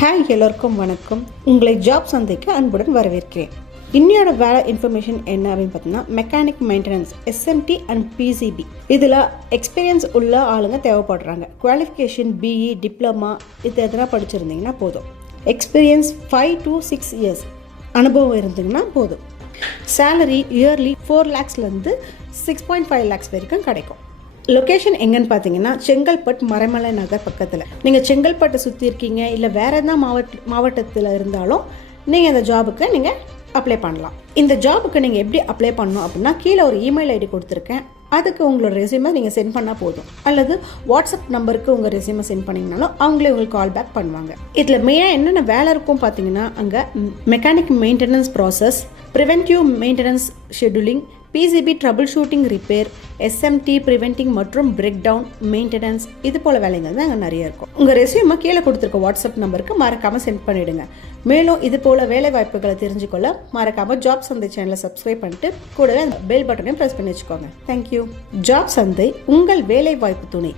Hi, எல்லோருக்கும் வணக்கம். உங்களை ஜாப் சந்தைக்கு அன்புடன் வரவேற்கிறேன். இன்னையோட வேலை இன்ஃபர்மேஷன் என்ன அப்படின்னு பார்த்தீங்கன்னா, mechanic maintenance SMT and PCB இதில் எக்ஸ்பீரியன்ஸ் உள்ள ஆளுங்க தேவைப்படுறாங்க. குவாலிஃபிகேஷன் BE டிப்ளமா இது எதனா படிச்சிருந்தீங்கன்னா போதும். எக்ஸ்பீரியன்ஸ் 5 to 6 years அனுபவம் இருந்தீங்கன்னா போதும். சேலரி இயர்லி 4 lakhsலேருந்து 6.5 lakhs வரைக்கும் கிடைக்கும். லொக்கேஷன் எங்கன்னு பார்த்தீங்கன்னா, செங்கல்பட்டு மறைமலை நகர் பக்கத்தில். நீங்கள் செங்கல்பட்டை சுற்றி இருக்கீங்க இல்லை வேறு எதனா மாவட்டத்தில் இருந்தாலும் நீங்கள் இந்த ஜாபுக்கு நீங்கள் அப்ளை பண்ணலாம். இந்த ஜாபுக்கு நீங்கள் எப்படி அப்ளை பண்ணணும் அப்படின்னா, கீழே ஒரு இமெயில் ஐடி கொடுத்துருக்கேன். அதுக்கு உங்களோட ரெஸ்யூமை நீங்கள் சென்ட் பண்ணால் போதும். அல்லது வாட்ஸ்அப் நம்பருக்கு உங்கள் ரெஸ்யூமை சென்ட் பண்ணிங்கனாலும் அவங்களே உங்களுக்கு கால் பேக் பண்ணுவாங்க. இதில் மெயினாக என்னென்ன வேலை இருக்கும் பார்த்தீங்கன்னா, அங்கே mechanic maintenance process, preventive maintenance scheduling, PCB trouble shooting, repair, SMT preventing மற்றும் பிரேக் டவுன் மெயின்டெனன்ஸ், இது போல் வேலைகள் தான் அங்கே நிறைய இருக்கும். உங்கள் ரெஸ்யூமை கீழே கொடுத்துருக்க வாட்ஸ்அப் நம்பருக்கு மறக்காமல் சென்ட் பண்ணிவிடுங்க. மேலும் இது போல் வேலை வாய்ப்புகளை தெரிஞ்சுக்கொள்ள மறக்காமல் ஜாப் சந்தை சேனலை சப்ஸ்கிரைப் பண்ணிட்டு கூடவே பெல் பட்டனையும் ப்ரெஸ் பண்ணி வச்சுக்கோங்க. தேங்க்யூ. ஜாப் சந்தை உங்கள் வேலை வாய்ப்பு துணை.